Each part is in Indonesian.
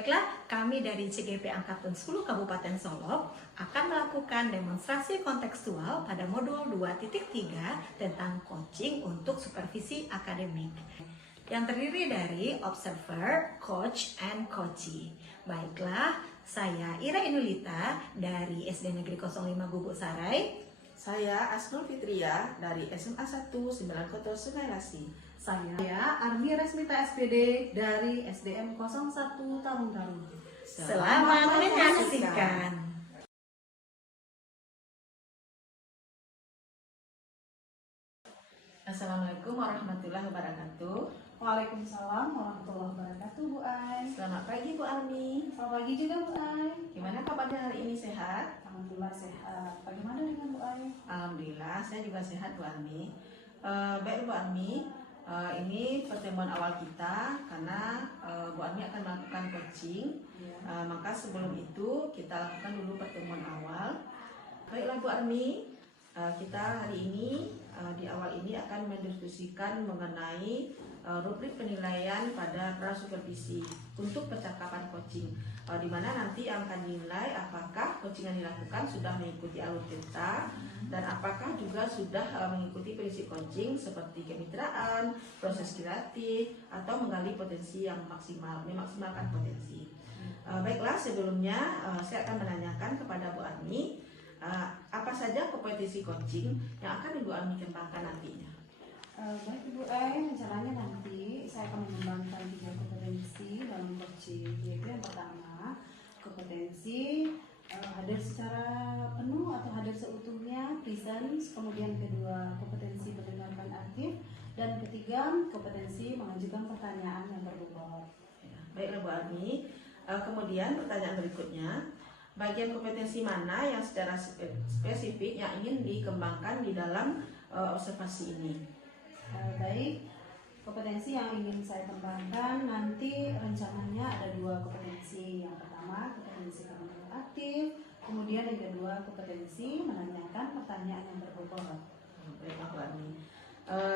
Baiklah, kami dari CGP Angkatan 10 Kabupaten Solok akan melakukan demonstrasi kontekstual pada modul 2.3 tentang coaching untuk supervisi akademik yang terdiri dari observer, coach, and coachee. Baiklah, saya Ira Inulita dari SD Negeri 05 Gubuk Sarai. Saya Asnul Fitria dari SMA 1 9 Koto Sungai Lasi. Saya Armi Resmita SPD dari SDM 01 Tarung-Tarung. Selamat menyaksikan. Assalamualaikum warahmatullahi wabarakatuh. Waalaikumsalam warahmatullahi wabarakatuh, Bu Ai. Selamat pagi Bu Armi. Selamat pagi juga, Bu Ai. Gimana kabarnya hari ini, sehat? Alhamdulillah sehat. Bagaimana dengan Bu Ai? Alhamdulillah saya juga sehat Bu Armi. Baik Bu Armi, ini pertemuan awal kita karena Bu Armi akan melakukan coaching. Maka sebelum itu kita lakukan dulu pertemuan awal. Baiklah Bu Armi, kita hari ini di awal ini akan mendiskusikan mengenai rubrik penilaian pada prasupervisi untuk percakapan coaching, di mana nanti akan dinilai apakah coaching yang dilakukan sudah mengikuti alur cerita dan apakah juga sudah mengikuti prinsip coaching seperti kemitraan, proses kreatif, atau menggali potensi yang maksimal, memaksimalkan potensi. Baiklah, sebelumnya saya akan menanyakan kepada Bu Armi, apa saja kompetensi coaching yang akan Ibu Armi kembangkan nantinya? Baik Ibu Ai, rencananya nanti saya akan mengembangkan 3 kompetensi dalam coaching, yaitu yang pertama kompetensi hadir secara penuh atau hadir seutuhnya, presence, kemudian kedua kompetensi mendengarkan aktif, dan ketiga kompetensi mengajukan pertanyaan yang berbobot. Baiklah Bu Armi, kemudian pertanyaan berikutnya, bagian kompetensi mana yang secara spesifik yang ingin dikembangkan di dalam observasi ini? Baik, kompetensi yang ingin saya kembangkan nanti rencananya ada 2 kompetensi. Yang pertama kompetensi pendengaran aktif, kemudian yang kedua kompetensi menanyakan pertanyaan yang berbobot. Baiklah Bu Armi.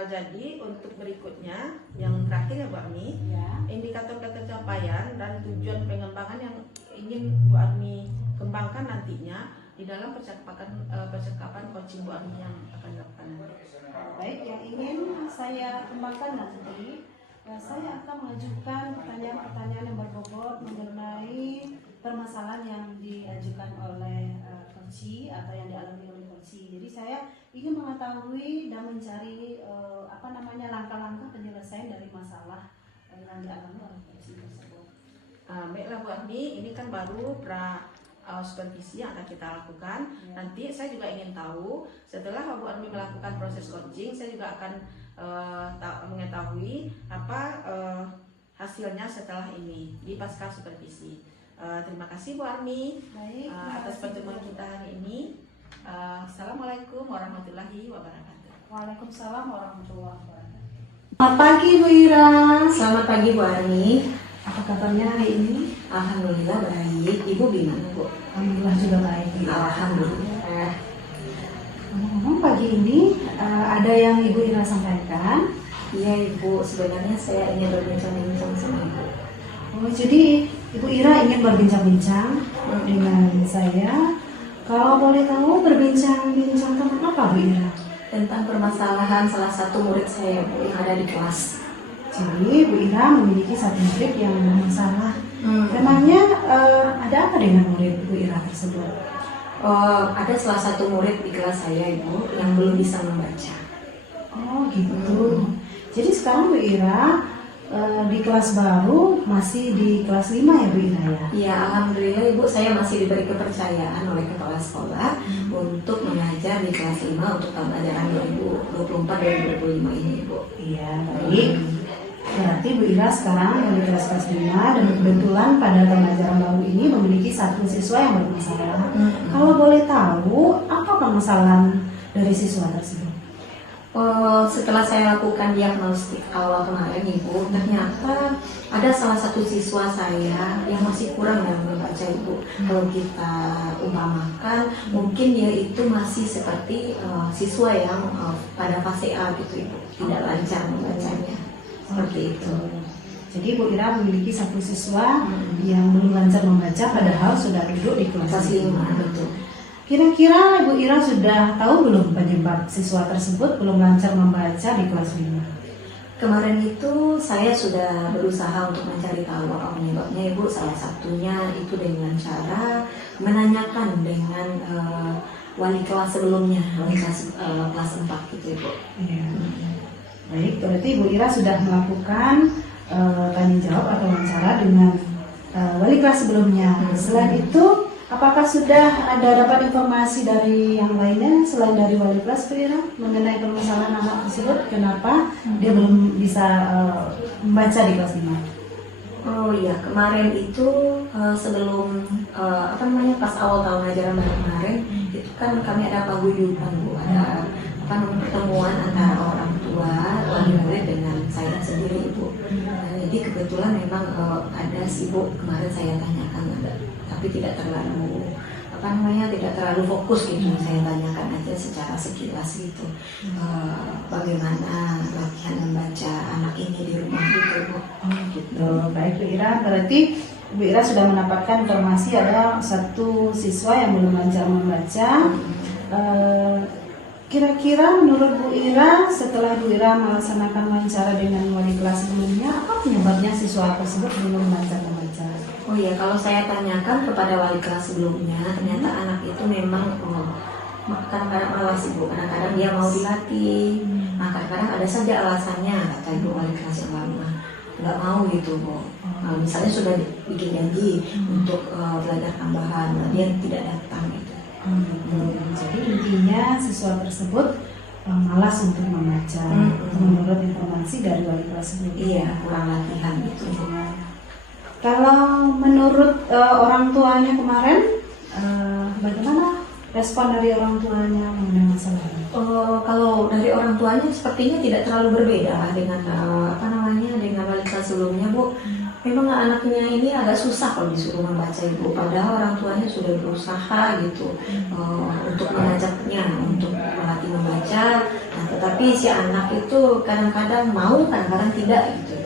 Jadi untuk berikutnya yang terakhir ya Bu Armi, indikator pencapaian dan tujuan pengembangan yang ingin Bu Armi kembangkan nantinya di dalam percakapan coaching Bu Armi yang akan dilakukan. Baik, yang ingin saya kembangkan nanti, saya akan mengajukan pertanyaan-pertanyaan yang berbobot mengenai permasalahan yang diajukan oleh coachee atau yang dialami oleh coachee. Jadi saya ingin mengetahui dan mencari langkah-langkah penyelesaian dari masalah yang dialami oleh coachee tersebut. Baiklah Bu Armi, ini kan baru supervisi yang akan kita lakukan. Nanti saya juga ingin tahu setelah Bu Armi melakukan proses coaching, saya juga akan mengetahui apa hasilnya setelah ini di pasca supervisi. Terima kasih Bu Armi. Baik, atas pertemuan kita hari ini. Assalamualaikum warahmatullahi wabarakatuh. Waalaikumsalam warahmatullahi wabarakatuh. Selamat pagi Bu Ira. Selamat pagi Bu Armi. Apa kabarnya hari ini? Alhamdulillah baik. Ibu gimana Bu? Alhamdulillah juga baik. Alhamdulillah. Ngomong-ngomong pagi ini ada yang Ibu Ira sampaikan. Iya Ibu, sebenarnya saya ingin berbincang-bincang sama Ibu. Oh, jadi Ibu Ira ingin berbincang-bincang dengan saya. Kalau boleh tahu berbincang-bincang tentang apa Bu Ira? Tentang permasalahan salah satu murid saya Bu yang ada di kelas. Jadi Bu Ira memiliki satu murid yang bermasalah. Memangnya ada apa dengan murid Bu Ira tersebut? Ada salah satu murid di kelas saya Ibu yang belum bisa membaca. Oh gitu. Jadi sekarang Bu Ira di kelas baru masih di kelas 5 ya Bu Ira ya? Iya, alhamdulillah Ibu, saya masih diberi kepercayaan oleh kepala sekolah untuk mengajar di kelas 5 untuk tahun ajaran 2024-2025 ini Ibu. Iya, baik. Berarti Bu Ira sekarang yang di kelas 5 dan kebetulan pada tahun ajaran baru ini memiliki satu siswa yang bermasalah. Kalau boleh tahu apa permasalahan dari siswa tersebut? Setelah saya lakukan diagnostik awal kemarin Ibu, ternyata ada salah satu siswa saya yang masih kurang dalam membaca Ibu. Kalau kita umpamakan, mungkin dia itu masih seperti siswa yang pada fase A gitu Ibu, tidak lancar membacanya. Seperti itu. Jadi Bu Ira memiliki satu siswa yang belum lancar membaca padahal sudah duduk di kelas 5. Betul. Kira-kira Bu Ira sudah tahu belum penyebab siswa tersebut belum lancar membaca di kelas 5? Kemarin itu saya sudah berusaha untuk mencari tahu apa penyebabnya Ibu. Salah satunya itu dengan cara menanyakan dengan wali kelas sebelumnya, wali kelas kelas 4 gitu Ibu. Iya. Baik, berarti Bu Ira sudah melakukan tanya jawab atau wawancara dengan wali kelas sebelumnya. Selain itu, apakah sudah ada dapat informasi dari yang lainnya selain dari wali kelas Bu Ira mengenai permasalahan anak tersebut? Kenapa dia belum bisa membaca di kelas 5? Oh iya, kemarin itu sebelum pas awal tahun ajaran baru kemarin itu kan kami ada paguyuban Bu, ada pertemuan antara orang tua wali murid dengan saya sendiri Ibu. Jadi kebetulan memang ada sih Bu, kemarin saya tanyakan tapi tidak terlalu tidak terlalu fokus gitu. Saya tanyakan aja secara sekilas gitu, bagaimana latihan membaca anak ini di rumah gitu Bu. Oh gitu, baik Bu Ira, berarti Bu Ira sudah mendapatkan informasi ada satu siswa yang belum lancar membaca. Kira-kira menurut Bu Ira setelah Bu Ira melaksanakan wawancara dengan wali kelas sebelumnya, apa penyebabnya siswa tersebut belum lancar membaca? Oh iya, kalau saya tanyakan kepada wali kelas sebelumnya, ternyata anak itu memang kadang-kadang malas Ibu, kadang-kadang dia mau dilatih. Nah, kadang-kadang ada saja alasannya, kata Ibu wali kelas yang lama, nggak mau gitu Bu. Misalnya sudah bikin janji untuk belajar tambahan, dia tidak datang gitu. Jadi intinya siswa tersebut malas untuk membaca menurut informasi dari wali kelas sebelumnya. Iya, kurang latihan gitu. Kalau menurut orang tuanya kemarin, bagaimana respon dari orang tuanya mengenai masalah ini? Kalau dari orang tuanya sepertinya tidak terlalu berbeda lah dengan dengan wali kelas sebelumnya Bu. Memang anaknya ini agak susah kalau disuruh membaca Ibu, padahal orang tuanya sudah berusaha gitu untuk mengajaknya untuk melatih membaca. Nah, tetapi si anak itu kadang-kadang mau, kadang-kadang tidak gitu.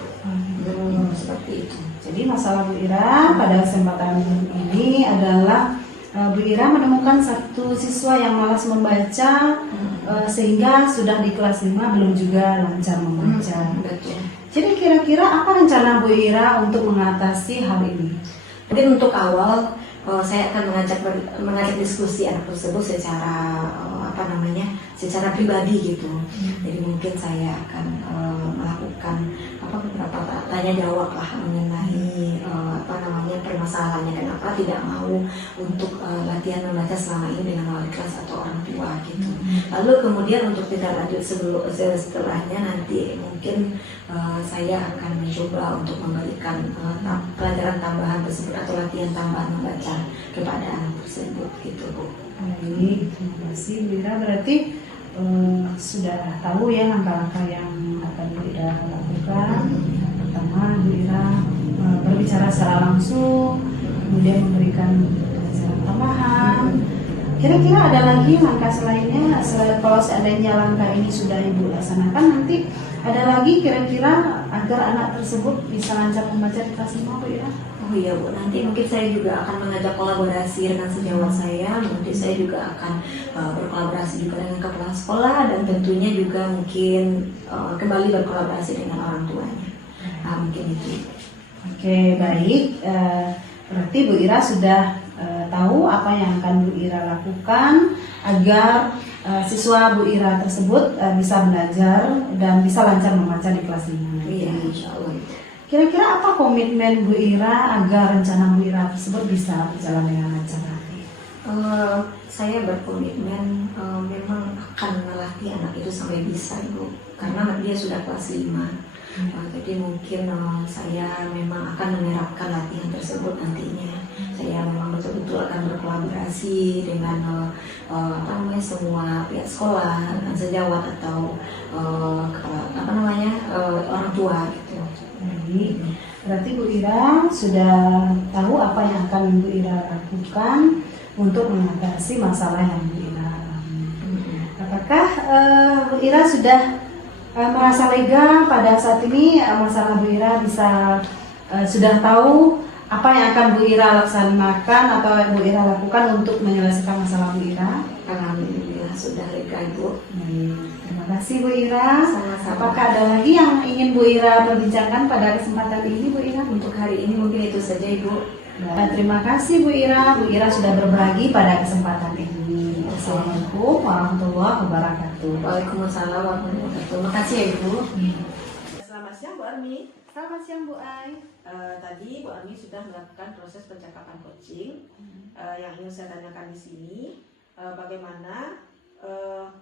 Seperti itu. Jadi masalah Bu Ira pada kesempatan ini adalah Bu Ira menemukan satu siswa yang malas membaca sehingga sudah di kelas 5 belum juga lancar membaca. Betul. Jadi kira-kira apa rencana Bu Ira untuk mengatasi hal ini? Mungkin untuk awal saya akan mengajak diskusi anak tersebut secara secara pribadi gitu. Jadi mungkin saya akan melakukan beberapa tanya jawab lah mengenai permasalahannya, kenapa tidak mau untuk latihan membaca selama ini dengan wali kelas atau orang tua gitu. Lalu kemudian untuk tidak lanjut setelahnya nanti mungkin saya akan mencoba untuk memberikan pelajaran tambahan tersebut atau latihan tambahan membaca kepada anak tersebut gitu Bu. Baik, terima kasih Bu Ira. Berarti sudah tahu ya langkah-langkah yang akan Bu Ira lakukan. Pertama, Bu Ira berbicara secara langsung, kemudian memberikan pelajaran tambahan. Kira-kira ada lagi langkah selainnya? Kalau seandainya langkah ini sudah Ibu laksanakan, nanti ada lagi kira-kira agar anak tersebut bisa lancar membaca di kelas 5 Bu Ira? Oh iya Bu, nanti mungkin saya juga akan mengajak kolaborasi dengan sejawat saya. Nanti saya juga akan berkolaborasi juga dengan kepala sekolah dan tentunya juga mungkin kembali berkolaborasi dengan orang tuanya. Mungkin itu. Oke, baik. Berarti Bu Ira sudah tahu apa yang akan Bu Ira lakukan agar siswa Bu Ira tersebut bisa belajar dan bisa lancar membaca di kelas 5. Iya, insya Allah. Kira-kira apa komitmen Bu Ira agar rencana Bu Ira tersebut bisa berjalan dengan lancar? Saya berkomitmen memang akan melatih anak itu sampai bisa Ibu, karena dia sudah kelas 5. Jadi mungkin saya memang akan menerapkan latihan tersebut nantinya. Saya memang betul-betul akan berkolaborasi dengan semua pihak sekolah, dengan sejawat atau orang tua gitu. Baik, berarti Bu Ira sudah tahu apa yang akan Bu Ira lakukan untuk mengatasi masalah yang Bu Ira alami. Apakah Bu Ira sudah merasa lega pada saat ini masalah Bu Ira bisa sudah tahu apa yang akan Bu Ira laksanakan atau Bu Ira lakukan untuk menyelesaikan masalah Bu Ira. Alhamdulillah sudah lega Ibu. Terima kasih Bu Ira. Sama-sama. Apakah ada lagi yang ingin Bu Ira perbincangkan pada kesempatan ini Bu Ira? Untuk hari ini mungkin itu saja Ibu. Terima kasih Bu Ira. Bu Ira sudah berbagi pada kesempatan ini. Assalamualaikum warahmatullahi wabarakatuh. Waalaikumsalam warahmatullahi wabarakatuh. Terima kasih ya Ibu. Selamat siang Bu Armi. Selamat siang Bu Ai. Tadi Bu Armi sudah melakukan proses percakapan coaching. Yang ingin saya tanyakan di sini, bagaimana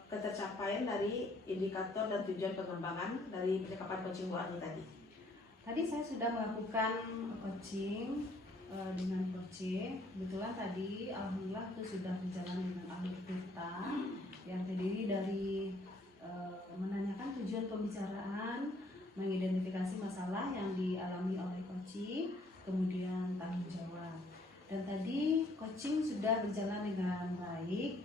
ketercapaian dari indikator dan tujuan pengembangan dari percakapan coaching Bu Armi tadi? Tadi saya sudah melakukan coaching dengan coaching. Kebetulan tadi alhamdulillah itu sudah berjalan dengan alur kita yang terdiri dari menanyakan tujuan pembicaraan, mengidentifikasi masalah yang dialami oleh coaching, kemudian tanggung jawab. Dan tadi coaching sudah berjalan dengan baik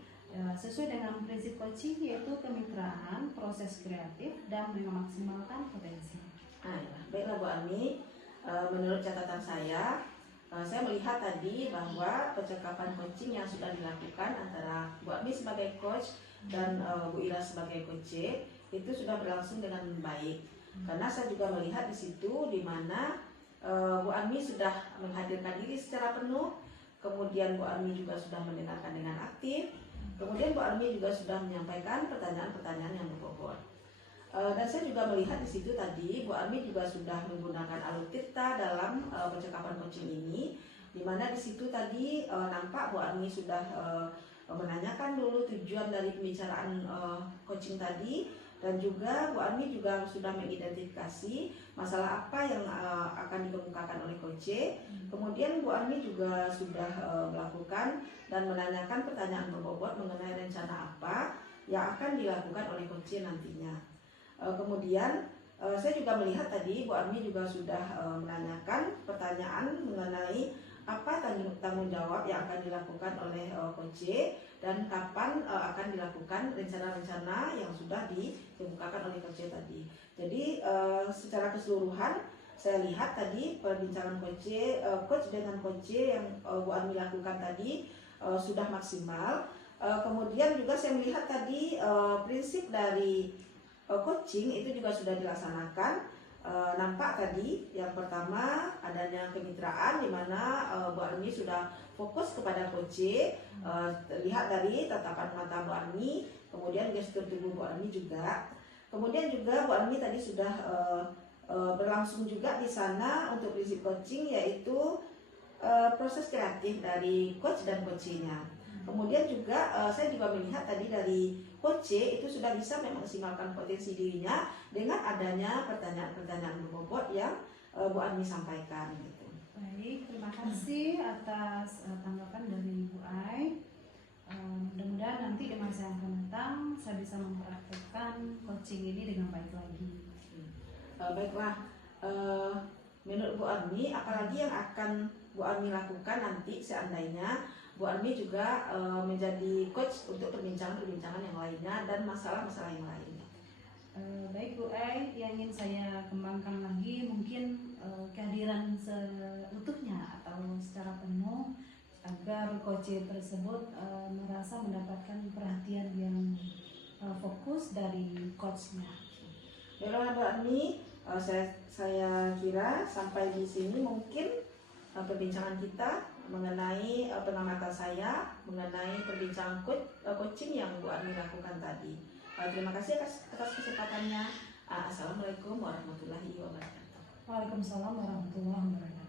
sesuai dengan prinsip coaching, yaitu kemitraan, proses kreatif, dan memaksimalkan potensi. Baiklah Bu Armi, menurut catatan saya melihat tadi bahwa percakapan coaching yang sudah dilakukan antara Bu Armi sebagai coach dan Bu Ira sebagai coach itu sudah berlangsung dengan baik. Karena saya juga melihat di situ di mana Bu Armi sudah menghadirkan diri secara penuh, kemudian Bu Armi juga sudah mendengarkan dengan aktif, kemudian Bu Armi juga sudah menyampaikan pertanyaan-pertanyaan yang berbobot. Dan saya juga melihat di situ tadi Bu Armi juga sudah menggunakan alur tirta dalam percakapan coaching ini, di mana di situ tadi nampak Bu Armi sudah menanyakan dulu tujuan dari pembicaraan coaching tadi, dan juga Bu Armi juga sudah mengidentifikasi masalah apa yang akan dikemukakan oleh coach. Kemudian Bu Armi juga sudah melakukan dan menanyakan pertanyaan berbobot mengenai rencana apa yang akan dilakukan oleh coach nantinya. Kemudian saya juga melihat tadi Bu Armi juga sudah menanyakan pertanyaan mengenai apa tanggung jawab yang akan dilakukan oleh coach dan kapan akan dilakukan rencana-rencana yang sudah dikemukakan oleh coach tadi. Jadi secara keseluruhan saya lihat tadi perbincangan coach dengan coach yang Bu Armi lakukan tadi sudah maksimal. Kemudian juga saya melihat tadi prinsip dari coaching itu juga sudah dilaksanakan. Nampak tadi yang pertama adanya kemitraan di mana Bu Armi sudah fokus kepada coach. Lihat dari tatapan mata Bu Armi, kemudian gestur tubuh Bu Armi juga. Kemudian juga Bu Armi tadi sudah berlangsung juga di sana untuk prinsip coaching, yaitu proses kreatif dari coach dan coachnya. Kemudian juga saya juga melihat tadi dari coach itu sudah bisa memaksimalkan potensi dirinya dengan adanya pertanyaan-pertanyaan berbobot yang Bu Armi sampaikan gitu. Baik, terima kasih atas tanggapan dari Bu Ai. Mudah-mudahan nanti di masa yang akan datang saya bisa mempraktekkan coaching ini dengan baik lagi. Baiklah, menurut Bu Armi apalagi yang akan Bu Armi lakukan nanti seandainya Bu Armi juga menjadi coach untuk perbincangan-perbincangan yang lainnya dan masalah-masalah yang lainnya. Baik Bu Ai, yang ingin saya kembangkan lagi mungkin kehadiran seutuhnya atau secara penuh agar coach tersebut merasa mendapatkan perhatian yang fokus dari coachnya. Baiklah Bu Armi, saya kira sampai di sini mungkin perbincangan kita mengenai pengamatan saya mengenai perbincangan coaching yang Bu Armi lakukan tadi. Terima kasih atas kesempatannya. Assalamualaikum warahmatullahi wabarakatuh. Waalaikumsalam warahmatullahi wabarakatuh.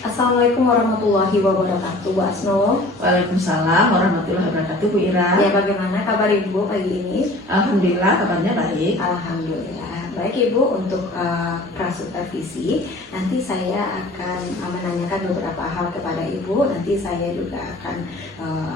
Assalamualaikum warahmatullahi wabarakatuh, Bu Asno. Waalaikumsalam warahmatullahi wabarakatuh, Bu Ira. Ya, bagaimana kabar Ibu pagi ini? Alhamdulillah kabarnya baik. Alhamdulillah baik Ibu, untuk prasupervisi nanti saya akan menanyakan beberapa hal kepada Ibu. Nanti saya juga akan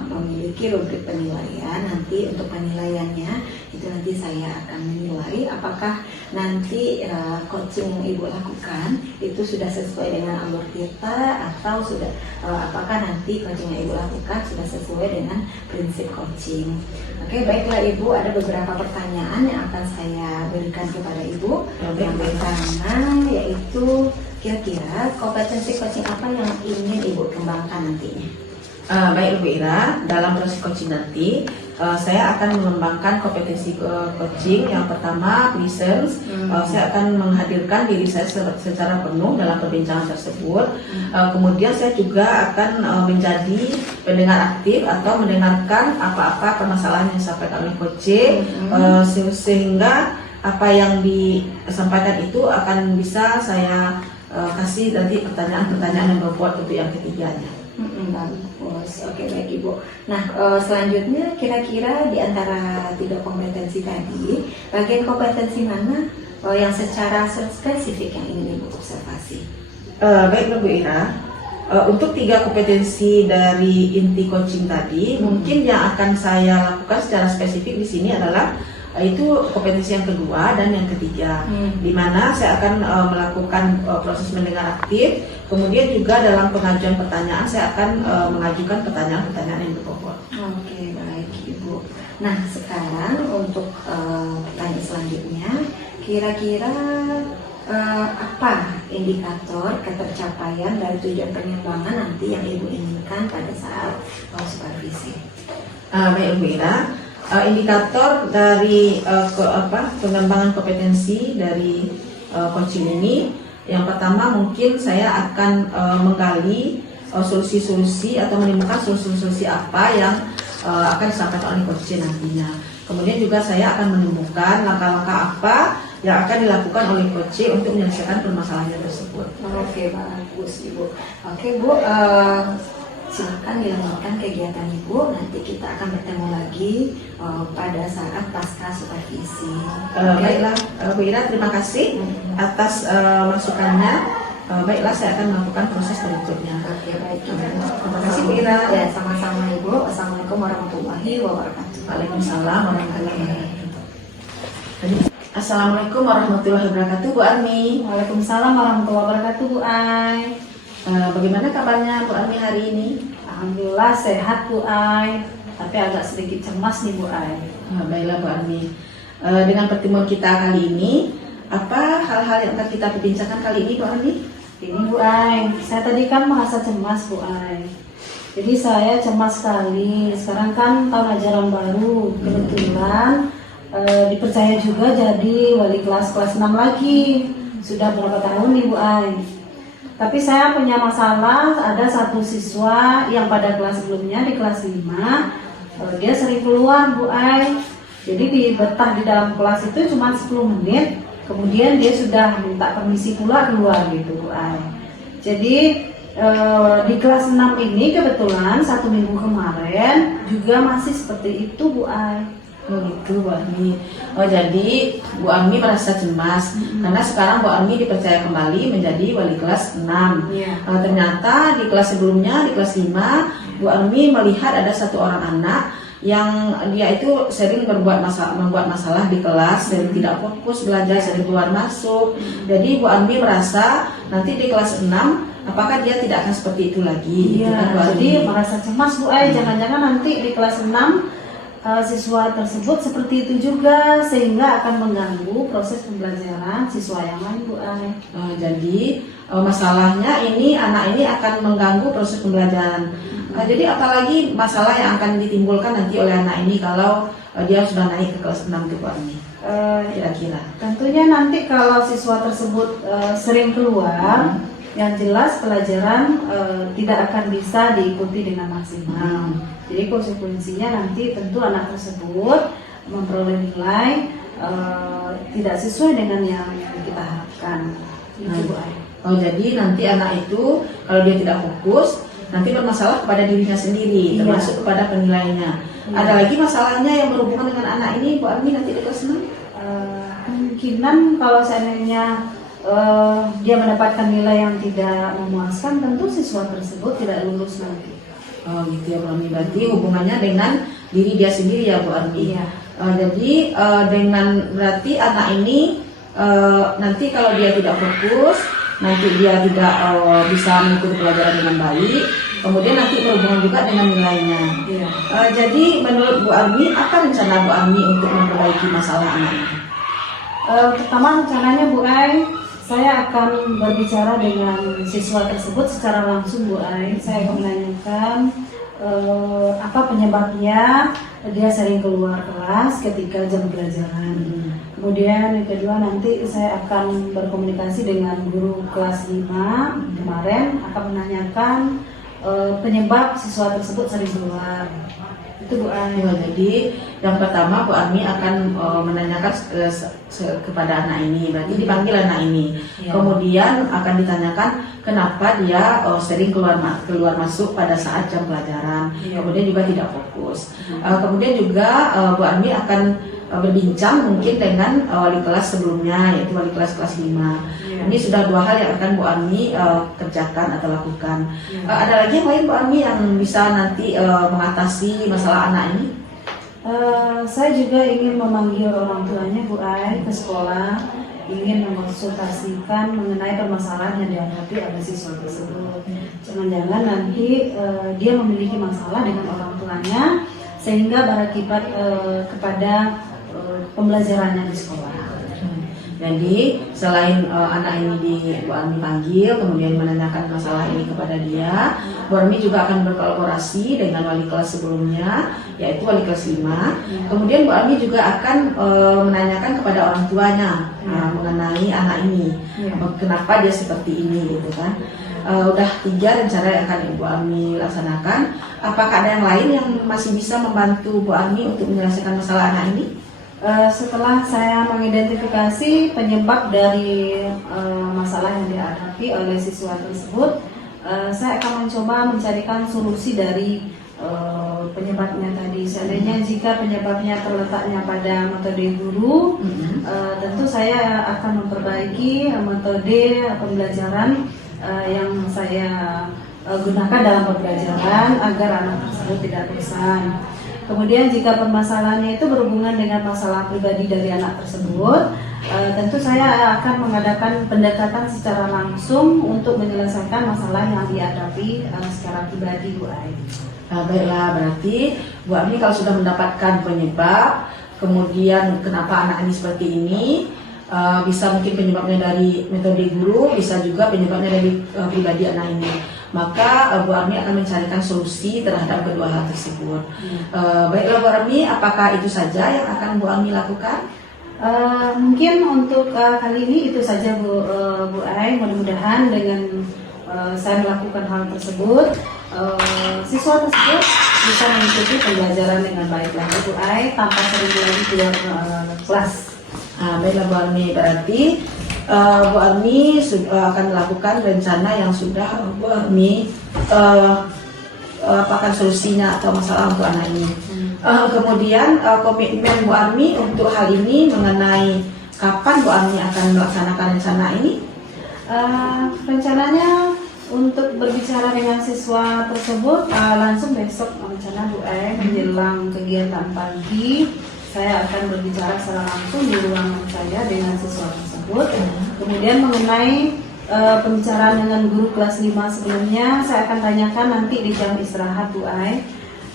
memiliki rubrik penilaian. Nanti untuk penilaiannya itu nanti saya akan menilai apakah nanti coaching yang Ibu lakukan itu sudah sesuai dengan alur kita, atau sudah apakah nanti coaching yang Ibu lakukan sudah sesuai dengan prinsip coaching. Oke, baiklah Ibu, ada beberapa pertanyaan yang akan saya berikan kepada Ibu. Yang pertama yaitu kira-kira kompetensi coaching apa yang ingin Ibu kembangkan nantinya? Baik Ibu Ira, dalam proses coaching nanti saya akan mengembangkan kompetensi coaching. Yang pertama, presence. Saya akan menghadirkan diri saya secara penuh dalam perbincangan tersebut. Kemudian saya juga akan menjadi pendengar aktif atau mendengarkan apa-apa permasalahan yang disampaikan oleh coaching, sehingga apa yang disampaikan itu akan bisa saya kasih nanti pertanyaan-pertanyaan yang berbobot untuk yang ketiganya. Bagus, oke baik Ibu. Nah, selanjutnya kira-kira di antara 3 kompetensi tadi, bagian kompetensi mana yang secara spesifik yang ingin Ibu observasi? Baik Bu Ira, untuk 3 kompetensi dari inti coaching tadi, mungkin yang akan saya lakukan secara spesifik di sini adalah itu kompetensi yang kedua dan yang ketiga, di mana saya akan melakukan proses mendengar aktif. Kemudian juga dalam pengajuan pertanyaan saya akan mengajukan pertanyaan-pertanyaan yang berbobot. Oke, baik Ibu. Nah, sekarang untuk pertanyaan selanjutnya, kira-kira apa indikator ketercapaian dari tujuan pengembangan nanti yang Ibu inginkan pada saat supervisi? Baik Bu Ira, indikator dari pengembangan kompetensi dari coaching ini, yang pertama mungkin saya akan menggali solusi-solusi atau menemukan solusi-solusi apa yang akan disampaikan oleh coaching nantinya. Kemudian juga saya akan menemukan langkah-langkah apa yang akan dilakukan oleh coaching untuk menyelesaikan permasalahan tersebut. Oke, bagus Ibu. Oke Bu, silakan dilanjutkan kegiatan Ibu. Nanti kita akan bertemu lagi pada saat pasca supervisi. Baiklah Bu Ira, terima kasih atas masukannya. Baiklah, saya akan melakukan proses berikutnya. Oke, baik. Terima kasih Bu Ira. Ya, sama-sama Ibu. Assalamualaikum warahmatullahi wabarakatuh. Waalaikumsalam warahmatullahi wabarakatuh. Assalamualaikum warahmatullahi wabarakatuh, Bu Armi. Waalaikumsalam warahmatullahi wabarakatuh, Bu Ai. Bagaimana kabarnya Bu Armi hari ini? Alhamdulillah sehat Bu Ai, tapi agak sedikit cemas nih Bu Ai. Baiklah Bu Armi, dengan pertemuan kita kali ini, apa hal-hal yang akan kita perbincangkan kali ini Bu Armi? Ini Bu Ai, saya tadi kan merasa cemas Bu Ai. Jadi saya cemas sekali. Sekarang kan tahun ajaran baru, kebetulan dipercaya juga jadi wali kelas 6 lagi. Sudah berapa tahun nih Bu Ai. Tapi saya punya masalah, ada satu siswa yang pada kelas sebelumnya di kelas 5, dia sering keluar Bu Ai. Jadi dibetah di dalam kelas itu cuma 10 menit, kemudian dia sudah minta permisi pula keluar gitu Bu Ai. Jadi di kelas 6 ini kebetulan 1 minggu kemarin juga masih seperti itu Bu Ai. Oh gitu Bu Armi. Oh jadi Bu Armi merasa cemas karena sekarang Bu Armi dipercaya kembali menjadi wali kelas 6. Ternyata di kelas sebelumnya, di kelas 5, Bu Armi melihat ada satu orang anak yang dia itu sering membuat masalah di kelas, sering tidak fokus belajar, sering keluar masuk. Jadi Bu Armi merasa nanti di kelas 6 apakah dia tidak akan seperti itu lagi. Iya, jadi merasa cemas Bu Ai, jangan-jangan nanti di kelas 6 siswa tersebut seperti itu juga, sehingga akan mengganggu proses pembelajaran siswa yang lain Bu Ai. Jadi masalahnya ini anak ini akan mengganggu proses pembelajaran. Jadi apalagi masalah yang akan ditimbulkan nanti oleh anak ini kalau dia sudah naik ke kelas 6 itu Bu Armi? Kira-kira tentunya nanti kalau siswa tersebut sering keluar, yang jelas pelajaran tidak akan bisa diikuti dengan maksimal. Jadi konsekuensinya nanti tentu anak tersebut memperoleh nilai tidak sesuai dengan yang kita harapkan. Jadi nanti anak itu kalau dia tidak fokus nanti bermasalah kepada dirinya sendiri, termasuk kepada penilaiannya. Ada lagi masalahnya yang berhubungan dengan anak ini Bu Armi nanti di kelas 6? kemungkinan kalau seandainya dia mendapatkan nilai yang tidak memuaskan, tentu siswa tersebut tidak lulus nanti. Oh gitu ya Bu Armi, berarti hubungannya dengan diri dia sendiri ya Bu Armi. Iya. Jadi dengan berarti anak ini nanti kalau dia tidak fokus, nanti dia tidak bisa mengikuti pelajaran dengan baik, kemudian nanti berhubungan juga dengan nilainya. Iya. Jadi menurut Bu Armi, apa rencana Bu Armi untuk memperbaiki masalah anak ini? Pertama rencananya Bu Ai, saya akan berbicara dengan siswa tersebut secara langsung Bu Ai. Saya akan menanyakan apa penyebabnya dia sering keluar kelas ketika jam pelajaran. Kemudian yang kedua, nanti saya akan berkomunikasi dengan guru kelas 5 kemarin, akan menanyakan penyebab siswa tersebut sering keluar. Itu Bu Ai. Ya, jadi yang pertama Bu Armi akan menanyakan kepada anak ini, berarti dipanggil anak ini. Ya. Kemudian akan ditanyakan kenapa dia sering keluar masuk pada saat jam pelajaran. Ya. Kemudian juga tidak fokus. Kemudian juga Bu Armi akan berbincang mungkin dengan wali kelas sebelumnya, yaitu wali kelas 5. Ya. Ini sudah 2 hal yang akan Bu Armi kerjakan atau lakukan. Ya. Ada lagi yang lain Bu Armi yang bisa nanti mengatasi masalah anak ini? Saya juga ingin memanggil orang tuanya Bu Ai ke sekolah, ingin mengonsultasikan mengenai permasalahan yang dihadapi oleh siswa tersebut. Jangan-jangan nanti dia memiliki masalah dengan orang tuanya sehingga berakibat kepada pembelajarannya di sekolah. Jadi selain anak ini Bu Armi panggil, kemudian menanyakan masalah ini kepada dia, Bu Armi juga akan berkolaborasi dengan wali kelas sebelumnya, yaitu wali kelas 5. Kemudian Bu Armi juga akan menanyakan kepada orang tuanya mengenai anak ini, kenapa dia seperti ini, gitu kan. Udah 3 rencana yang akan Ibu Armi laksanakan. Apakah ada yang lain yang masih bisa membantu Bu Armi untuk menyelesaikan masalah anak ini? Setelah saya mengidentifikasi penyebab dari masalah yang dihadapi oleh siswa tersebut, saya akan mencoba mencarikan solusi dari penyebabnya tadi. Seandainya jika penyebabnya terletaknya pada metode guru, tentu saya akan memperbaiki metode pembelajaran yang saya gunakan dalam pembelajaran agar anak tersebut tidak bosan. Kemudian jika permasalahannya itu berhubungan dengan masalah pribadi dari anak tersebut, tentu saya akan mengadakan pendekatan secara langsung untuk menyelesaikan masalah yang dihadapi secara pribadi Bu Ai. Baiklah, berarti Bu Armi kalau sudah mendapatkan penyebab, kemudian kenapa anak ini seperti ini, bisa mungkin penyebabnya dari metode guru, bisa juga penyebabnya dari pribadi anak ini. Maka Bu Armi akan mencarikan solusi terhadap kedua hal tersebut. Baiklah Bu Armi, apakah itu saja yang akan Bu Armi lakukan? Mungkin untuk kali ini itu saja Bu Ai. Mudah-mudahan dengan saya melakukan hal tersebut, siswa tersebut bisa mengikuti pembelajaran dengan baik lagi Bu Ai, tanpa sering lagi keluar kelas. Baiklah Bu Armi, berarti Bu Armi akan melakukan rencana yang sudah Bu Armi apakan solusinya atau masalah untuk anak ini. Kemudian komitmen Bu Armi untuk hal ini mengenai kapan Bu Armi akan melaksanakan rencana ini? Rencananya untuk berbicara dengan siswa tersebut langsung besok rencana Bu Ai menjelang kegiatan pagi. Saya akan berbicara secara langsung di ruangan saya dengan siswa tersebut. Kemudian mengenai pembicaraan dengan guru kelas 5 sebelumnya, saya akan tanyakan nanti di jam istirahat Bu Ai.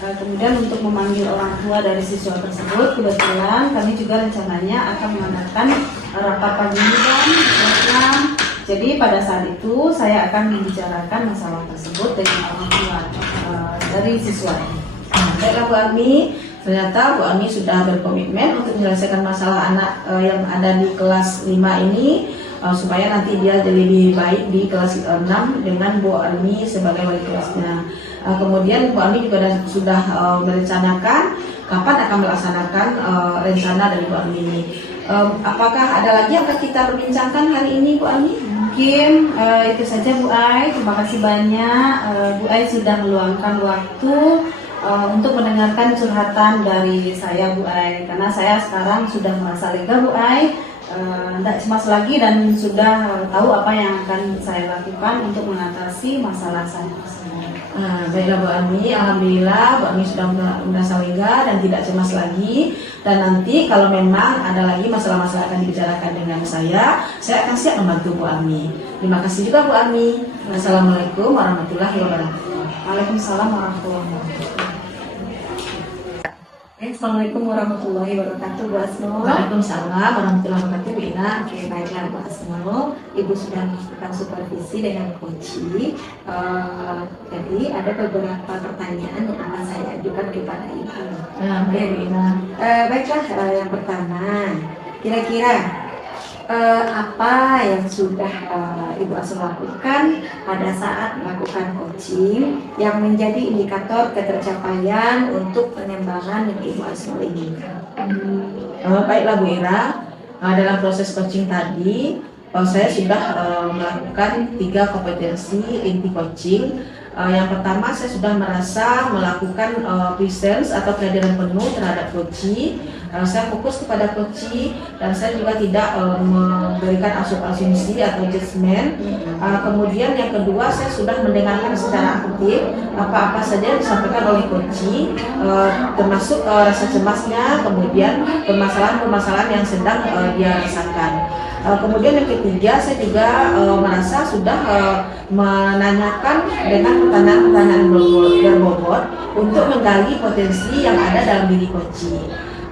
Kemudian untuk memanggil orang tua dari siswa tersebut, kebetulan kami juga rencananya akan mengadakan rapat paguyuban. Jadi pada saat itu saya akan membicarakan masalah tersebut dengan orang tua dari siswa. Baiklah Bu Armi, ternyata Bu Armi sudah berkomitmen untuk menyelesaikan masalah anak yang ada di kelas 5 ini, supaya nanti dia jadi lebih baik di kelas 6 dengan Bu Armi sebagai wali kelasnya. Kemudian Bu Armi juga sudah merencanakan kapan akan melaksanakan rencana dari Bu Armi ini. Apakah ada lagi yang akan kita perbincangkan hari ini Bu Armi? Mungkin itu saja Bu Ai. Terima kasih banyak Bu Ai sudah meluangkan waktu untuk mendengarkan curhatan dari saya Bu Ai, karena saya sekarang sudah merasa lega Bu Ai. tidak cemas lagi dan sudah tahu apa yang akan saya lakukan untuk mengatasi masalah saya tersebut. Baiklah Bu Ami, alhamdulillah Bu Ami sudah merasa lega dan tidak cemas lagi. Dan nanti kalau memang ada lagi masalah-masalah akan dibicarakan dengan saya akan siap membantu Bu Ami. Terima kasih juga Bu Ami. Assalamualaikum warahmatullahi wabarakatuh. Waalaikumsalam warahmatullahi wabarakatuh. Assalamualaikum warahmatullahi wabarakatuh, Bu Asno. Waalaikumsalam warahmatullahi wabarakatuh, Bu Ina. Oke, baiklah Bu Asno. Ibu sudah melakukan supervisi dengan coaching. Jadi ada beberapa pertanyaan yang akan saya ajukan kepada Ibu. Oke, Bu Ina. Baiklah, yang pertama, kira-kira apa yang sudah Ibu Asno lakukan pada saat melakukan coaching yang menjadi indikator ketercapaian untuk pengembangan yang Ibu Asno inginkan? Baiklah Bu Ira, dalam proses coaching tadi saya sudah melakukan 3 kompetensi inti coaching. Yang pertama, saya sudah merasa melakukan presence atau kehadiran penuh terhadap coaching. Saya fokus kepada coaching dan saya juga tidak memberikan asumsi atau judgement. Kemudian yang kedua, saya sudah mendengarkan secara aktif apa-apa saja yang disampaikan oleh coaching, termasuk rasa cemasnya, kemudian permasalahan-permasalahan yang sedang dia rasakan. Kemudian yang ketiga, saya juga merasa sudah menanyakan dengan pertanyaan-pertanyaan berbobot untuk menggali potensi yang ada dalam diri coaching.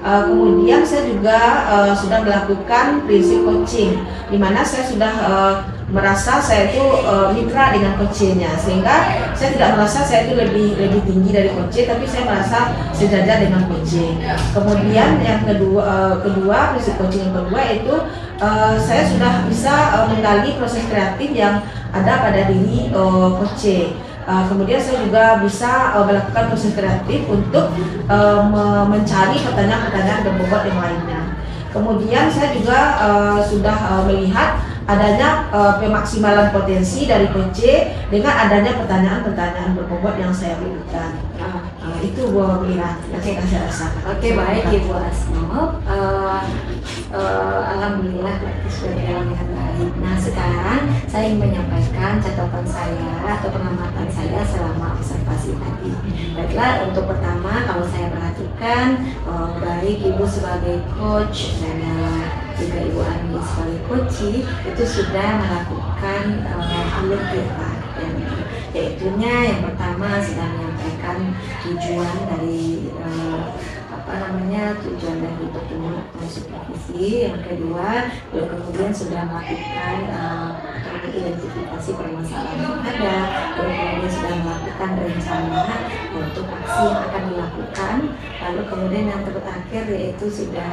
Kemudian saya juga sudah melakukan prinsip coaching, di mana saya sudah merasa saya itu mitra dengan coachnya, sehingga saya tidak merasa saya itu lebih tinggi dari coach, tapi saya merasa sejajar dengan coach. Kemudian yang kedua prinsip coaching yang kedua itu saya sudah bisa menggali proses kreatif yang ada pada diri coach. Kemudian saya juga bisa melakukan proses kreatif untuk mencari pertanyaan-pertanyaan berbobot yang lainnya. Kemudian saya juga sudah melihat adanya pemaksimalan potensi dari coach dengan adanya pertanyaan-pertanyaan berbobot yang saya berikan. Itu Bu Mira yang saya rasakan. Oke, baik Ibu Asno. Alhamdulillah berarti sudah berjalan dengan baik. Nah, sekarang saya ingin menyampaikan catatan saya atau pengamatan saya selama observasi tadi. Baiklah, untuk pertama, kalau saya perhatikan, baik Ibu sebagai coach dan juga Ibu Ani sebagai coach itu sudah melakukan alur kita, yaitunya yang pertama sudah menyampaikan tujuan dari tujuan dari pertemuan supervisi. Yang kedua, kemudian sudah melakukan identifikasi permasalahan yang ada, kemudian sudah melakukan rencana untuk aksi yang akan dilakukan, lalu kemudian yang terakhir yaitu sudah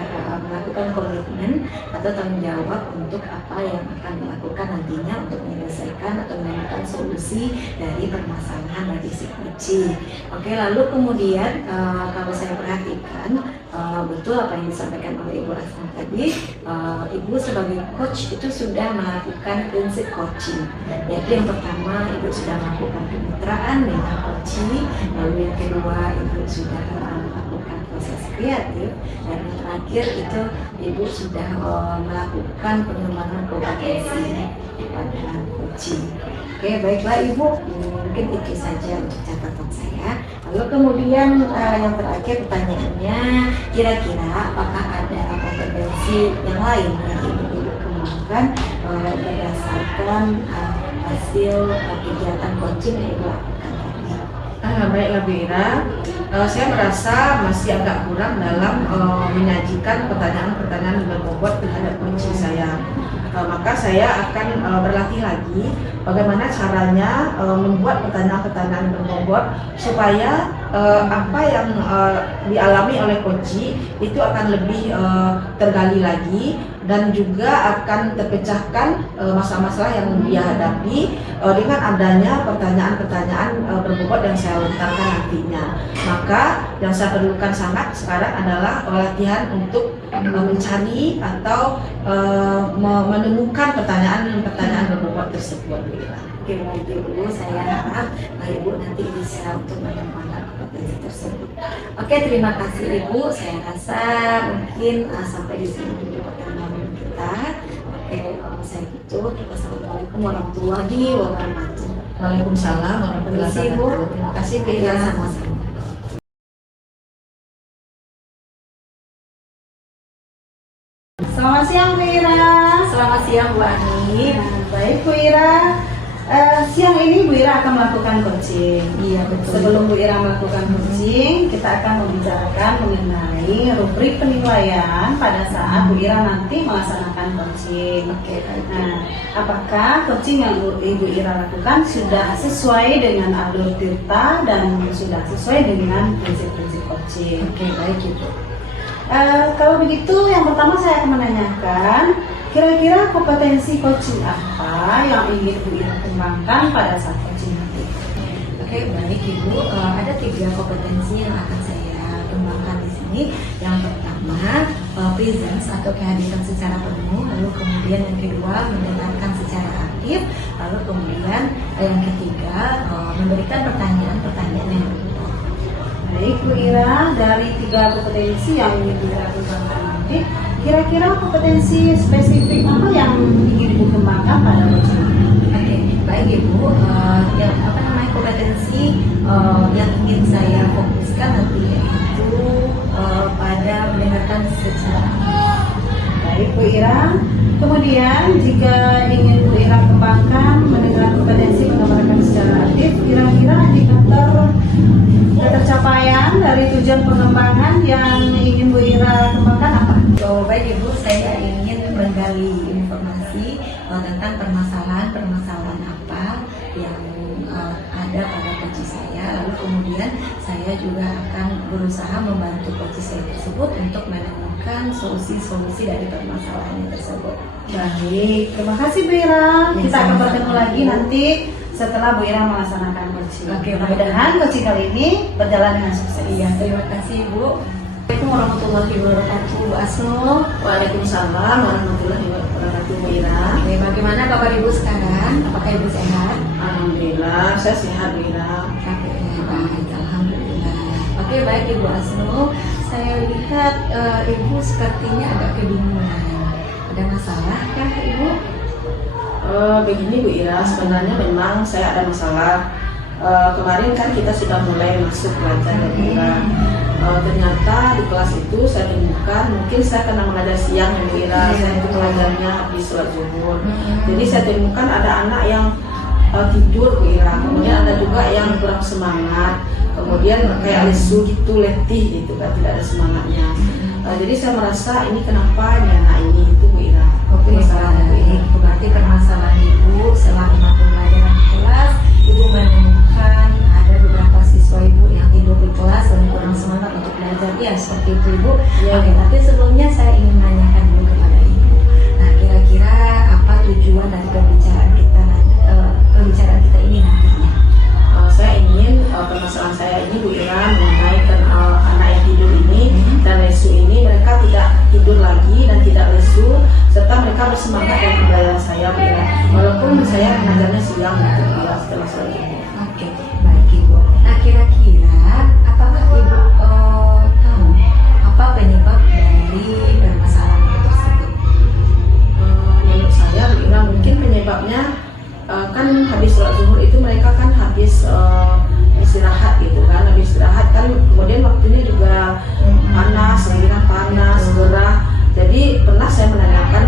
melakukan komitmen atau tanggung jawab untuk apa yang akan dilakukan nantinya untuk menyelesaikan atau menemukan solusi dari permasalahan dari si coach. Oke, lalu kemudian kalau saya perhatikan betul apa yang disampaikan oleh Ibu Asma tadi, Ibu sebagai coach itu sudah melakukan prinsip coaching, yaitu yang pertama Ibu sudah melakukan kemitraan dengan coaching, lalu yang kedua Ibu sudah melakukan proses kreatif, dan yang terakhir itu Ibu sudah melakukan pengembangan kompetensi pada coaching. Oke, baiklah Ibu, mungkin itu saja untuk catatan saya. Lalu kemudian yang terakhir pertanyaannya, kira-kira apakah ada kompetensi yang lain yang Ibu kembangkan berdasarkan hasil kegiatan coaching yang Ibu lakukan tadi? Baiklah Bu Ira, saya merasa masih agak kurang dalam menyajikan pertanyaan-pertanyaan berbobot terhadap coaching saya. Maka saya akan berlatih lagi bagaimana caranya membuat pertanyaan-pertanyaan berbobot supaya apa yang dialami oleh coach itu akan lebih tergali lagi dan juga akan terpecahkan masalah-masalah yang dia hadapi dengan adanya pertanyaan-pertanyaan berbobot yang saya lontarkan nantinya. Maka yang saya perlukan sangat sekarang adalah latihan untuk mencari atau menemukan pertanyaan-pertanyaan berbobot tersebut. Oke, baik Ibu, saya harap Ibu nanti bisa untuk mengembangkan kompetensi tersebut. Oke, terima kasih Ibu. Saya rasa mungkin sampai di sini dulu pertemuan kita. saya tutup. Wassalamualaikum warahmatullahi wabarakatuh. Waalaikumsalam warahmatullahi Permisi, Bu. wabarakatuh. Terima kasih Bu Iya, Ira. sama-sama. Selamat siang Bu Ira. Selamat siang Bu Ani. Nah, baik Bu Ira. Siang ini Bu Ira akan melakukan coaching. Iya betul. Sebelum Bu Ira melakukan coaching, kita akan membicarakan mengenai rubrik penilaian pada saat Bu Ira nanti melaksanakan coaching. Oke, baik. Nah, apakah coaching yang Ibu Ira lakukan sudah sesuai dengan alur Tirta dan sudah sesuai dengan prinsip-prinsip coaching? Oke, baik Ibu. Kalau begitu, yang pertama saya akan menanyakan, kira-kira kompetensi coaching apa yang ingin Bu Ira kembangkan pada saat coaching nanti? Oke, baik Ibu. Ada 3 kompetensi yang akan saya kembangkan di sini. Yang pertama, presence atau kehadiran secara penuh. Lalu kemudian yang kedua, mendengarkan secara aktif. Lalu kemudian yang ketiga, memberikan pertanyaan-pertanyaan yang berbeda. Baik Bu Ira, dari 3 kompetensi yang ingin Bu Ira kembangkan nanti, kira-kira kompetensi spesifik apa yang ingin Ibu kembangkan pada coaching nanti? Oke, baik Ibu. Yang kompetensi yang ingin saya fokuskan nanti yaitu pada mendengarkan secara aktif. Baik Bu Ira, kemudian jika ingin Bu Ira kembangkan mendengar kompetensi mendengarkan secara aktif, kira-kira indikator tercapaian dari tujuan pengembangan yang ingin Bu Ira kembangkan apa? Baik Ibu, saya ingin menggali informasi tentang permasalahan apa yang ada pada coach saya. Lalu kemudian saya juga akan berusaha membantu coach saya tersebut untuk menemukan solusi-solusi dari permasalahan tersebut. Baik, terima kasih Bu Ira. Ya, Kita akan sama-sama. bertemu lagi nanti setelah Bu Ira melaksanakan coaching. Oke, mudah-mudahan coaching kali ini berjalan dengan sukses. Iya, terima kasih Bu. Assalamualaikum warahmatullahi wabarakatuh, Bu Asnul. Waalaikumsalam warahmatullahi wabarakatuh Bu Ira. Oke, bagaimana kabar Ibu sekarang? Apakah Ibu sehat? Alhamdulillah, saya sehat Bu Ira. Oke, baik, alhamdulillah. Oke, baik Ibu Asnul. Saya lihat Ibu sepertinya agak kebingungan. Ada masalah kah Ibu? Begini Bu Ira, sebenarnya memang saya ada masalah. Kemarin kan kita sudah mulai masuk belajar ya Bu Ira. Ternyata di kelas itu saya temukan, mungkin saya karena mengajar siang ya Bu Ira, saya itu belajarnya habis sholat zuhur. Jadi saya temukan ada anak yang tidur Bu Ira, kemudian ada juga yang kurang semangat, kemudian kayak lesu gitu, letih gitu kan, tidak ada semangatnya. Jadi saya merasa ini kenapa ya anak ini itu Bu Ira. Oke, Masalahnya Bu Ira. baik. Berarti permasalahan Ibu selama pembelajaran di kelas, Ibu menemukan ada beberapa siswa Ibu yang tidur di kelas dan kurang semangat untuk belajar. Ya, seperti itu Ibu. Iya. Oke, tapi sebelumnya saya ingin menanyakan dulu kepada Ibu. Nah, kira-kira apa tujuan dari pembicaraan kita ini nantinya? Saya ingin permasalahan saya ini Bu Ira mengenai anak yang tidur ini dan lesu ini, mereka tidak tidur lagi dan tidak lesu, serta mereka bersemangat dengan pembelajaran saya Bu Ira, walaupun saya mengajarnya siang gitu Bu Ira setelah sholat zuhur. Oke, baik Ibu. Nah, kira-kira apakah Ibu tahu apa penyebab dari permasalahan itu tersebut? Menurut saya Bu Ira mungkin penyebabnya kan habis sholat zuhur itu mereka kan habis istirahat gitu kan, habis istirahat kan kemudian waktunya juga panas, gerah. Jadi pernah saya menanyakan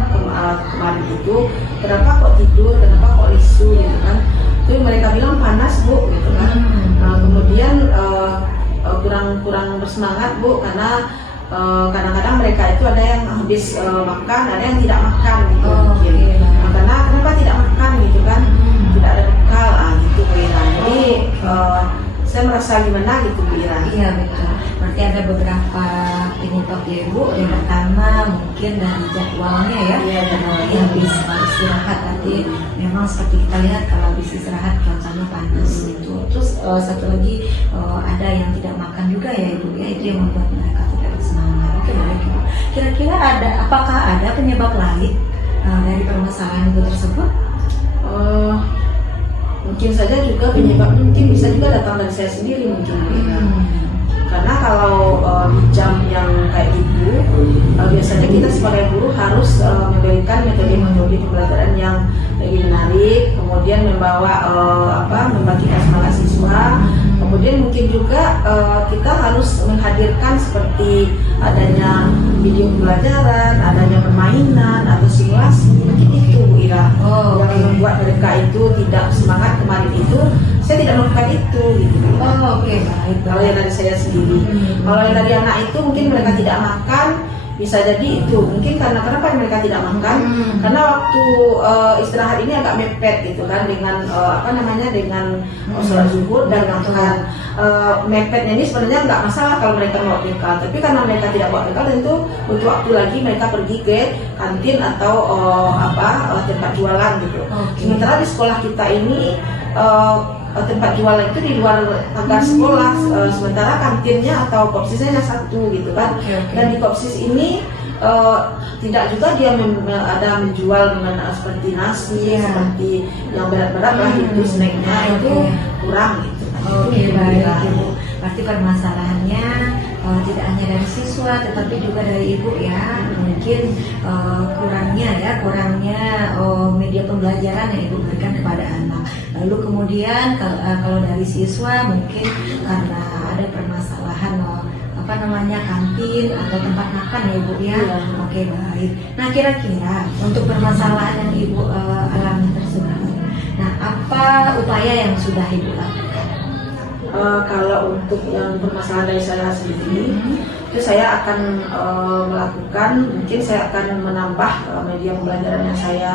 kemarin itu, kenapa kok tidur, kenapa kok lesu gitu kan. Itu mereka bilang panas Bu gitu kan. Kemudian kurang bersemangat Bu, karena kadang-kadang mereka itu ada yang habis makan, ada yang tidak makan gitu. Mungkin. Karena kenapa tidak makan gitu kan, tidak ada bekal gitu Bu Ira. Jadi saya merasa gimana gitu Bu Ira. Iya, betul. Berarti ada beberapa penyebab ya Ibu. Yang pertama mungkin dari jadwalnya ya. Iya, jadwalnya. Habis istirahat tadi memang seperti kita lihat kalau habis istirahat cuacanya panas gitu. Terus satu lagi ada yang tidak makan juga ya Ibu ya, itu yang membuat mereka tidak bersemangat. Oke, baik Ibu. Kira-kira apakah ada penyebab lain dari permasalahan Ibu tersebut? Mungkin saja juga penyebabnya mungkin bisa juga datang dari saya sendiri mungkin Bu Ira. Karena kalau di jam yang kayak gitu, biasanya kita sebagai guru harus memberikan metode pembelajaran kemudian membawa membagikan semangat siswa. Kemudian mungkin juga kita harus menghadirkan seperti adanya video pembelajaran, adanya permainan atau simulasi. Mungkin itu Bu Ira yang membuat mereka itu tidak semangat. Kemarin itu saya tidak melakukan itu gitu. Baik. Kalau yang dari saya sendiri. Kalau yang dari anak itu mungkin mereka tidak makan, bisa jadi itu mungkin karena kenapa mereka tidak makan, karena waktu istirahat ini agak mepet gitu kan dengan dengan sholat zuhur dan makan. Mepetnya ini sebenarnya nggak masalah kalau mereka bawa bekal, tapi karena mereka tidak bawa bekal tentu butuh waktu lagi mereka pergi ke kantin atau tempat jualan gitu. Sementara di sekolah kita ini tempat jualan itu di luar pagar sekolah, sementara kantinnya atau kopsisnya hanya satu gitu kan. Dan di kopsis ini tidak juga dia ada menjual seperti nasi, seperti yang berat-berat lah itu snacknya itu kurang gitu. Baik Ibu. Berarti permasalahannya tidak hanya dari siswa tetapi juga dari Ibu ya. Mungkin kurangnya media pembelajaran yang Ibu berikan kepada anak. Lalu kemudian kalau dari siswa mungkin karena ada permasalahan kantin atau tempat makan ya Ibu ya. Baik. Nah kira-kira untuk permasalahan yang Ibu alami tersebut, nah apa upaya yang sudah Ibu lakukan? Kalau untuk yang permasalahan dari saya sendiri, itu saya akan mungkin saya akan menambah media pembelajaran yang saya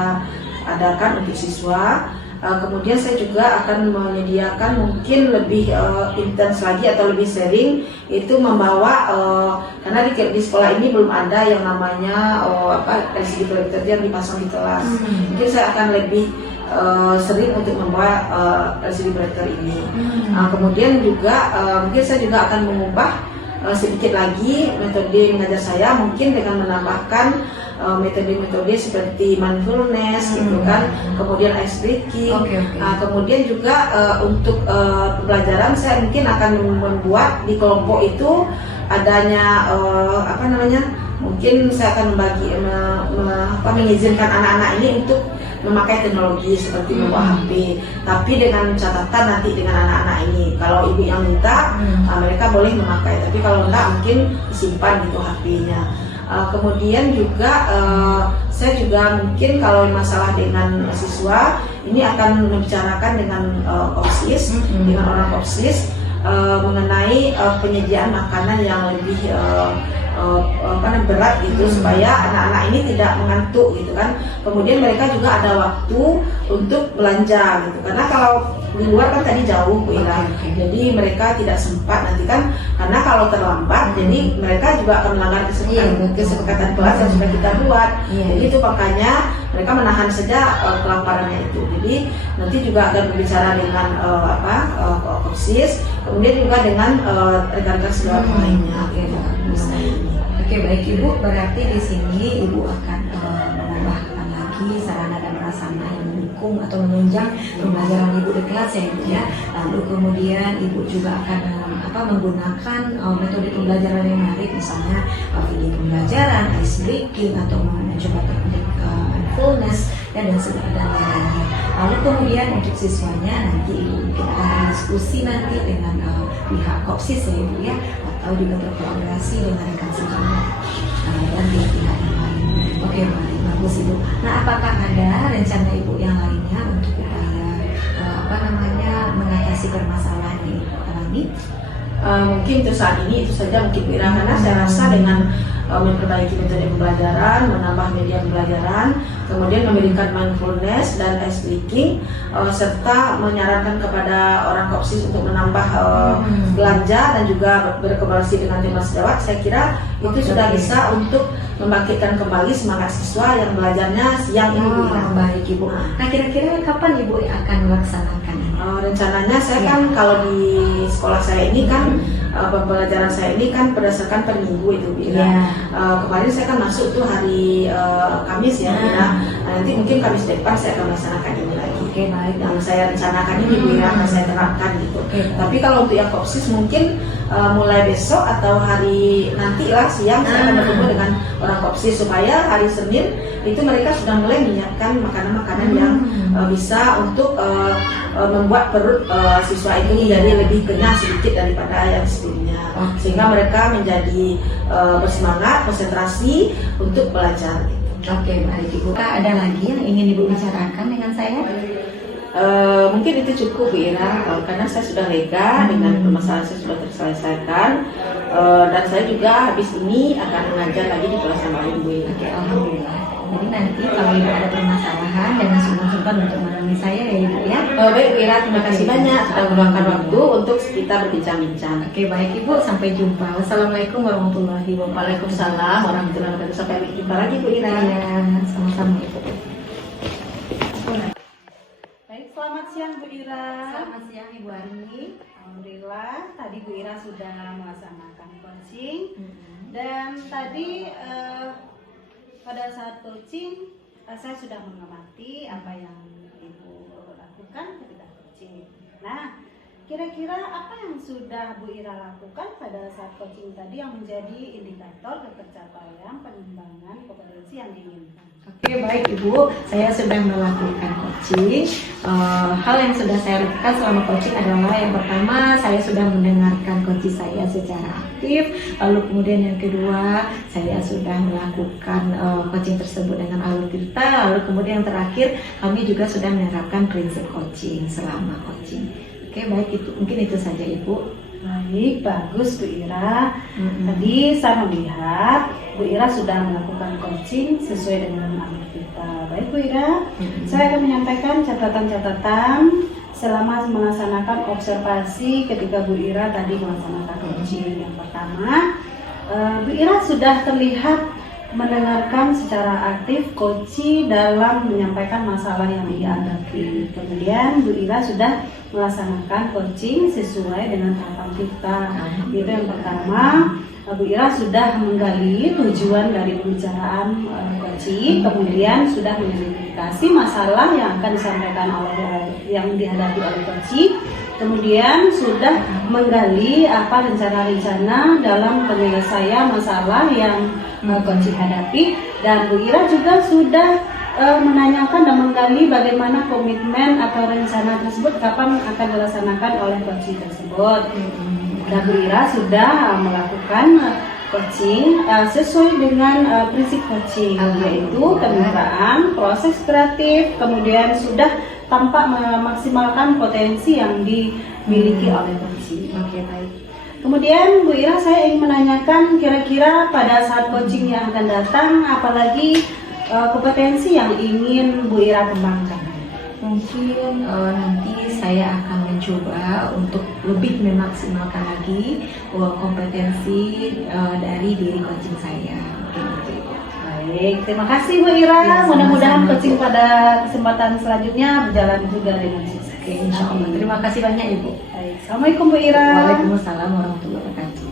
adakan untuk siswa. Kemudian saya juga akan menyediakan mungkin lebih intens lagi atau lebih sering itu membawa karena di sekolah ini belum ada yang namanya LCD projector yang dipasang di kelas. Mungkin saya akan lebih sering untuk membawa LCD projector ini. Kemudian juga mungkin saya juga akan mengubah sedikit lagi metode mengajar saya, mungkin dengan menambahkan metode-metode seperti mindfulness gitu kan, kemudian ice breaking. Kemudian juga untuk pembelajaran saya mungkin akan membuat di kelompok itu adanya mungkin saya akan mengizinkan anak-anak ini untuk memakai teknologi seperti membawa HP, tapi dengan catatan nanti dengan anak-anak ini kalau ibu yang minta mereka boleh memakai, tapi kalau enggak mungkin disimpan gitu HP-nya. Kemudian juga saya juga mungkin kalau masalah dengan siswa ini akan membicarakan dengan kopsis, dengan orang kopsis mengenai penyediaan makanan yang lebih berat gitu supaya anak-anak ini tidak mengantuk gitu kan. Kemudian mereka juga ada waktu untuk belanja gitu, karena kalau di luar kan tadi jauh Bu Ira, jadi mereka tidak sempat nanti kan, karena kalau terlambat jadi mereka juga akan melanggar kesepakatan kelas yang sudah kita buat. Jadi itu makanya mereka menahan saja kelaparannya itu. Jadi nanti juga akan berbicara dengan kopsis, kemudian juga dengan rekan-rekan sejawat lainnya. Baik Ibu, berarti di sini Ibu akan menambahkan lagi sarana dan prasarana yang mendukung atau menunjang pembelajaran Ibu di kelas ya Ibu ya. Lalu kemudian Ibu juga akan menggunakan metode pembelajaran yang menarik, misalnya video pembelajaran, ice breaking atau mencoba teknik mindfulness dan lain-lainnya. Lalu kemudian untuk siswanya nanti Ibu mungkin akan diskusi nanti dengan pihak kopsis ya Ibu ya, atau juga berkolaborasi dengan rekan sejawat dan pihak yang lain. Baik, bagus Ibu. Nah, apakah ada rencana Ibu yang lainnya untuk upaya mengatasi permasalahan yang Ibu alami? Mungkin untuk saat ini itu saja mungkin Bu Ira, karena saya rasa dengan memperbaiki metode pembelajaran, menambah media pembelajaran, kemudian memberikan mindfulness dan ice breaking, serta menyarankan kepada orang kopsis untuk menambah belanja dan juga berkolaborasi dengan tim sejawat, saya kira itu sudah bisa untuk membangkitkan kembali semangat siswa yang belajarnya siang ini Bu Ira. Baik Ibu. Nah kira-kira kapan Ibu akan melaksanakan? Rencananya saya kan kalau di sekolah saya ini kan pembelajaran saya ini kan berdasarkan per minggu itu Bu Ira. Kemarin saya kan masuk tuh hari Kamis ya Bu Ira. nanti mungkin Kamis depan saya akan melaksanakan ini lagi. Oke, baik. Yang saya rencanakan ini Bu Ira akan saya terapkan gitu. Tapi kalau untuk yang kopsis mungkin mulai besok atau hari nanti lah siang saya akan bertemu dengan orang kopsis supaya hari Senin itu mereka sudah mulai menyiapkan makanan-makanan yang bisa untuk membuat perut siswa itu menjadi lebih kenyang sedikit daripada yang sebelumnya, sehingga mereka menjadi bersemangat, konsentrasi untuk belajar. Oke, baik Ibu. Ada lagi yang ingin Ibu bicarakan dengan saya? Mungkin itu cukup Bu Ira, karena saya sudah lega dengan permasalahan saya sudah terselesaikan, dan saya juga habis ini akan mengajar lagi di kelas yang lain Bu Ira. Oke, alhamdulillah. Jadi nanti kalau Ibu ada permasalahan jangan sungkan-sungkan untuk menemui saya ya Ibu ya. Baik Bu Ira, terima kasih banyak sudah meluangkan waktu untuk kita berbincang-bincang. Oke, baik Ibu, sampai jumpa. Wassalamualaikum warahmatullahi wabarakatuh. Waalaikumsalam warahmatullahi wabarakatuh. Sampai jumpa lagi Bu Ira. Ya, sama-sama Ibu. Baik, selamat siang Bu Ira. Selamat siang Ibu Arni. Alhamdulillah, tadi Bu Ira sudah melaksanakan coaching dan tadi pada saat coaching saya sudah mengamati apa yang Ibu lakukan ketika coaching. Nah, kira-kira apa yang sudah Bu Ira lakukan pada saat coaching tadi yang menjadi indikator tercapaian pengembangan kompetensi yang diinginkan? Oke, baik Ibu, saya sudah melakukan coaching. Hal yang sudah saya lakukan selama coaching adalah yang pertama, saya sudah mendengarkan coach saya secara aktif. Lalu kemudian yang kedua, saya sudah melakukan coaching tersebut dengan alur cerita. Lalu kemudian yang terakhir, kami juga sudah menerapkan prinsip coaching selama coaching. Oke, baik itu mungkin itu saja Ibu. Baik, bagus Bu Ira. Tadi saya melihat Bu Ira sudah melakukan coaching sesuai dengan alur kita. Baik Bu Ira, saya akan menyampaikan catatan-catatan selama melaksanakan observasi ketika Bu Ira tadi melaksanakan coaching. Yang pertama, Bu Ira sudah terlihat mendengarkan secara aktif coach dalam menyampaikan masalah yang dihadapi. Kemudian Bu Ira sudah melaksanakan coaching sesuai dengan tahapan kita. Itu yang pertama. Bu Ira sudah menggali tujuan dari pembicaraan coaching, kemudian sudah mengidentifikasi masalah yang akan disampaikan oleh yang dihadapi oleh coaching. Kemudian sudah menggali apa rencana-rencana dalam penyelesaian masalah yang coaching hadapi, dan Bu Ira juga sudah menanyakan dan menggali bagaimana komitmen atau rencana tersebut kapan akan dilaksanakan oleh coaching tersebut. Dan Bu Ira sudah melakukan coaching sesuai dengan prinsip coaching, yaitu kemitraan, proses kreatif, kemudian sudah tampak memaksimalkan potensi yang dimiliki oleh coaching. Oke, baik. Kemudian Bu Ira, saya ingin menanyakan kira-kira pada saat coaching yang akan datang, apalagi kompetensi yang ingin Bu Ira kembangkan? Mungkin nanti saya akan mencoba untuk lebih memaksimalkan lagi kompetensi dari diri coaching saya. Mungkin itu. Baik, terima kasih Bu Ira. Ya, mudah-mudahan sama-sama. coaching pada kesempatan selanjutnya berjalan juga dengan sukses. Oke, insya Allah. Terima kasih banyak Ibu. Baik, Assalamualaikum Bu Ira. Waalaikumsalam warahmatullahi wabarakatuh.